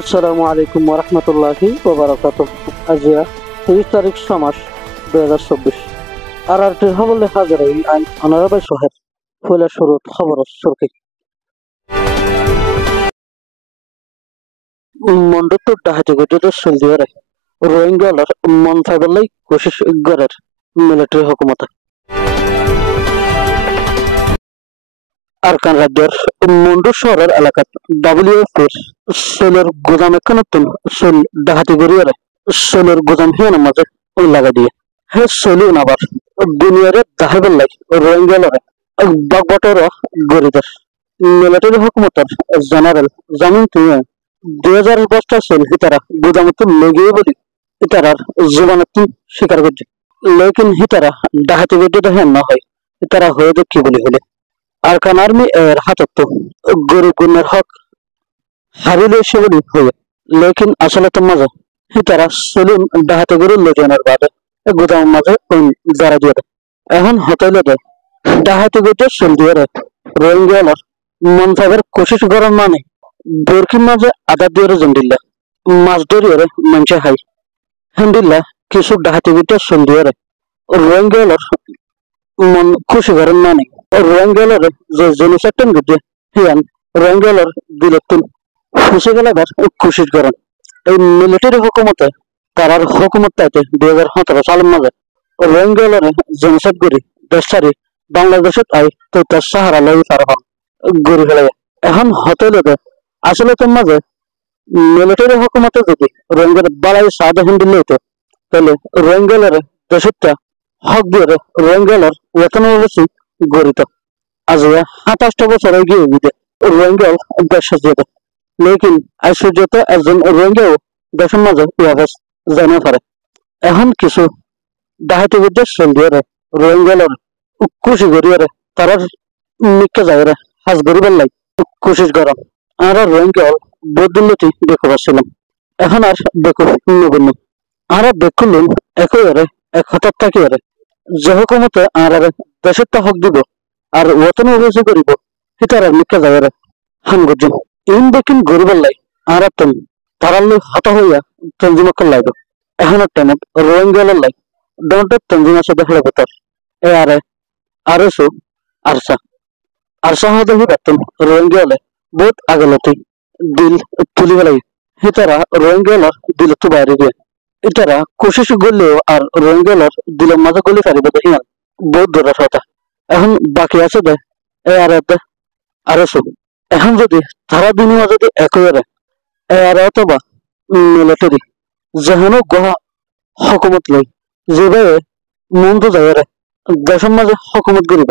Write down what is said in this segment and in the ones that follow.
আসসালামু আলাইকুম ওরহমতুল্লাহি ওবারাকাতুহ। আজিয়া 30 তারিখ মাস 2024 আরআরটির হবলে হাজার আইন অনারাবাই শহর ফুলের শুরুত খবর সুরকি মন্ডুত্তর ডাহাতি গঠিত সলদিয়ারে রোহিঙ্গালার মন ফাইবাল্লাই কোশিশ গড়ের মিলিটারি হুকুমত আরকান রাজ্যের মন্ডু শহরের এলাকাত ডাব্লিউএফের সেলের গোদাম নতুন সেল ডাহাতি গড়িয়ারে সেলের গোদাম হিয়ানের মাঝে লাগা দিয়ে হে সেলুন আবার দুনিয়ারে দাহেবেল্লাই রোহিঙ্গালারে বাগবটর গরিদের মিলিটারি হুকুমতের জেনারেল জামিন তুই 2000 বস্তা সেল হিতারা গোদামত লেগে বলি ইতারার জীবনত স্বীকার করছে লেকিন হিতারা ডাহাতি গড়িতে হ্যাঁ না হয় ইতারা হয়ে দেখি বলি হলে আরকান আর্মি এর হাতত গরিব গুণের হক হারিলে সে বলি হয়ে লেকিন আসলে তো মাঝে হিতারা সেলুন ডাহাতি গড়ি লেজনের বাদে গোদাম মাঝে যারা দিয়ে দেয় এখন হতাইলে দেয় ডাহাতি গড়িতে সেল দিয়ে দেয় রোহিঙ্গালার মন ফাইবার কোশিশ করার মানে বরকির মাঝে আদা দিয়ে জন্ডিল্লা মাছ ধরিয়ে মানুষে হাই হেন্ডিল্লা কিছু ডাহাতি গড়িতে সেল দিয়ে দেয় রোহিঙ্গালার মন খুশি করেন মানে রোহিঙ্গালার যে জেনুসাইটেন গিয়ে হিয়ান রোহিঙ্গালার দিলেন খুশি গেলাবার কোশিশ করেন এই মিলিটারি হুকুমতে তারার হুকুমত পাইতে 2017 সালের মাঝে রোহিঙ্গালার জেনুসাইট করি দেশ ছাড়ি বাংলাদেশত আই তো তার সাহারা লই পার হন গড়ি ফেলে এখন হতেলে আসলে তোর মাঝে মিলিটারি হুকুমতে যদি রোহিঙ্গার বালাই সাদা হিন্দি লইতো তাহলে রোহিঙ্গালার দেশটা হক দিয়ে রোহিঙ্গালার বেতন বেশি গড়িত আজ 27 বছর গিয়ে দিতে রোহিঙ্গাল দেশ যেতে লেকিন আশ্চর্যতে একজন রোহিঙ্গাও দেশের মাঝে ইয়াবাস জানা পারে এখন কিছু ডাহাতি বিদ্যা সেল দিয়ে রোহিঙ্গালার খুশি করিয়ে তারা মিক্কা যায় হাজ গরিবার লাই কোশিশ করা আর রোহিঙ্গাল বদুন্নতি দেখে পাচ্ছিলাম এখন আর দেখো নগণ্য আর দেখুন একই এক হঠাৎ থাকি যে হুকুমতে আর দেশের হক দিব আর ওতন অভিযোগ করিব হিতার মিক্কা যায় হান গর্জন ইন দেখিন গরিবার লাই আর তারাল্লি হত হইয়া তঞ্জিমক্কর লাইব এখনের টাইমত রোহিঙ্গালার লাই দন্টের তঞ্জিমার সাথে হলে ভেতর এ আরে আরসু আরসা আরসা হতে হি পারতাম রোহিঙ্গালে বহুত আগলতি দিল তুলি বেলাই হিতারা রোহিঙ্গালার দিল তো বাইরে দিয়ে ইতারা কোশিশ করলেও আর রোহিঙ্গালার দিলের মাঝে গলি পারিব দেখিয়ান বহুত দূরের কথা এখন বাকি আছে দে এ আরসু এখন যদি তারা দুনিয়া যদি একই এর অথবা মিলিটারি যেহেন গহা হকুমত লই যেভাবে মন্দ যায় দেশের মাঝে হকুমত করিব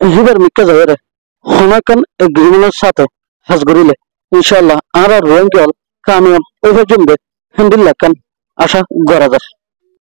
হিবার মিক্কা যায় হনাকান এগ্রিমেন্টের সাথে হাজ করিলে ইনশাল্লাহ আর রোহিঙ্গাল কামিয়াব ওই পর্যন্ত হিন্দিল্লা কান আশা করা যায়।